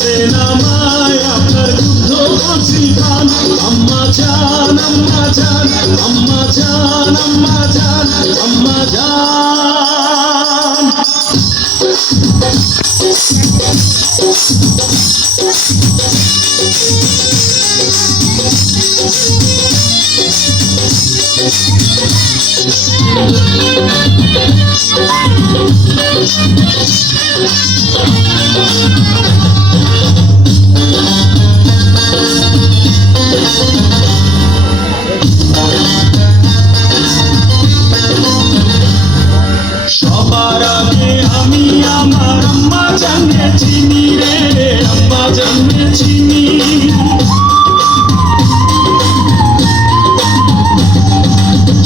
দিয়েছেন আমায় আপনার দুগ্ধ কচি পান। আম্মা জান আম্মা জান আম্মা জান আম্মা জান আম্মা জান। সবার আগে আমি আমার আম্মা জানকে চিনি রে, আম্মা জানকে চিনি।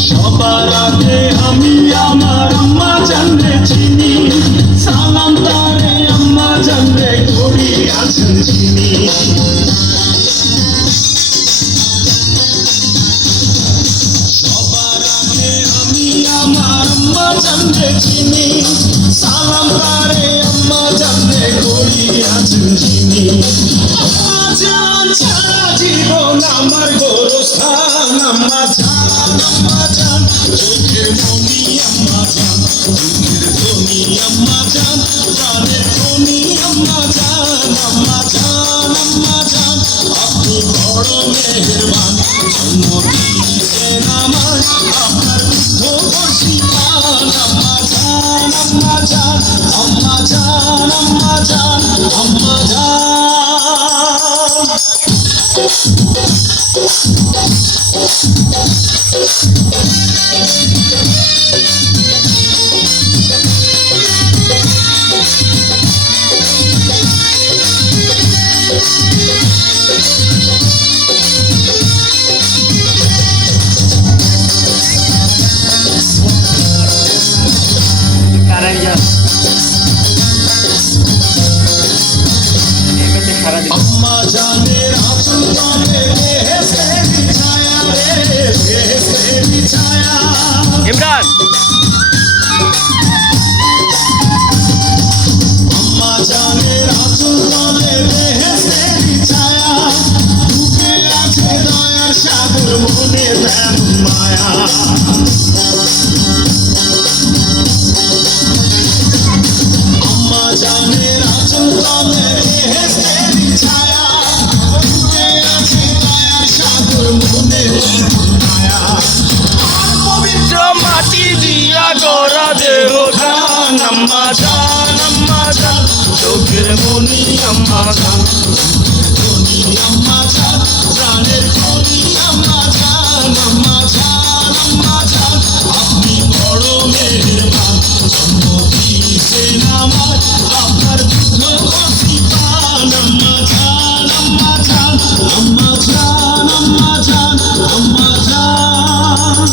সবার আগে আমি আমার আম্মা জানকে চিনি। সালাম তারে আম্মা জানকে করি আছেন চিনি। সবার আগে আমি আমার আম্মা জানকে চিনি। সালাম তারে আম্মা জানকে করি আছেন চিনি। আম্মা জান ছাড়া জীবন আমার গোরস্থান। আম্মা জান আম্মা জান চোখের মনি আম্মা জান, চোখের ধনি আম্মা জান, প্রাণের ধনি আম্মা জান। আম্মা জান আম্মা জান আপনি বড় মেহেরবান, জন্ম দিয়েছেন আমায় আপনার দুগ্ধ কচি পান। আম্মা জান আম্মা জান আম্মা জান আম্মা জান আম্মা জান। আম্মা জানের আঁচল তলে বেহেশতে বিছায়া রে, বেহেশতে বিছায়া। ইমরান আম্মা জানের আঁচল তলে বেহেশতে বিছায়া। বুকে আছে দয়ার সাগর, মনে তেমন মায়া। আম্মা জানের আঁচল তলে বেহেশতে বিছায়া। বুকে আছে দয়ার সাগর, মনে তেমন মায়া। আর পবিত্র মাটি দিয়া গড়া দেহ ধান। আম্মা জান আম্মা জান চোখের মনি আম্মা জান, ধনি আম্মা জান, প্রাণের ধনি আম্মা জান। আম্মা জান আম্মা জান আপনি বড় মেহেরবান, জন্ম দিয়েছেন আমায় আপনার দুগ্ধ কচি পান। আম্মা জান আম্মা জান আম্মা জান আম্মা জান আম্মা জান।